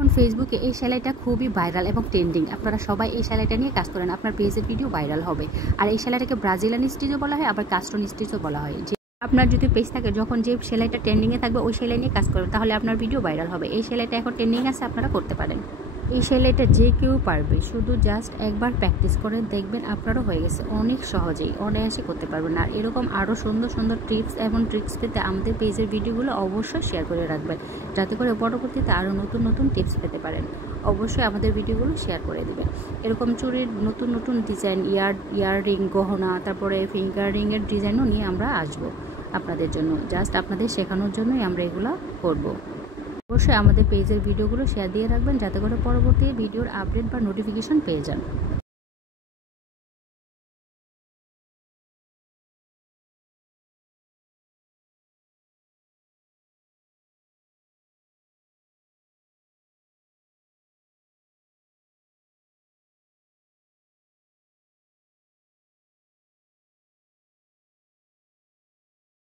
এখন ফেসবুকে এই সেলাইটা খুবই ভাইরাল এবং ট্রেন্ডিং। আপনারা সবাই এই সেলাইটা নিয়ে কাজ করেন, আপনার পেজের ভিডিও ভাইরাল হবে। আর এই সেলাইটাকে ব্রাজিলিয়ান স্টিচও বলা হয়, আবার কাস্টন স্টিচও বলা হয়। যে আপনার যদি পেজ থাকে, যখন যে সেলাইটা ট্রেন্ডিংয়ে থাকবে ওই সেলাই নিয়ে কাজ করবেন, তাহলে আপনার ভিডিও ভাইরাল হবে। এই সেলাইটা এখন ট্রেন্ডিং আছে, আপনারা করতে পারেন। এই সেলাইটা যে কেউ পারবে, শুধু জাস্ট একবার প্র্যাকটিস করে দেখবেন আপনারও হয়ে গেছে। অনেক সহজেই অনায়াসে করতে পারবেন। আর এরকম আরও সুন্দর সুন্দর টিপস এবং ট্রিক্স পেতে আমাদের পেজের ভিডিওগুলো অবশ্যই শেয়ার করে রাখবেন, যাতে করে পরবর্তীতে আরও নতুন নতুন টিপস পেতে পারেন। অবশ্যই আমাদের ভিডিওগুলো শেয়ার করে দেবেন। এরকম চুড়ির নতুন নতুন ডিজাইন, ইয়াররিং, গহনা, তারপরে ফিঙ্গার রিংয়ের ডিজাইনও নিয়ে আমরা আসবো আপনাদের জন্য। জাস্ট আপনাদের শেখানোর জন্যই আমরা এগুলো করব। অবশ্যই আমাদের পেজের ভিডিওগুলো শেয়ার দিয়ে রাখবেন, যাতে করে পরবর্তী ভিডিওর আপডেট বা নোটিফিকেশন পেয়ে যান।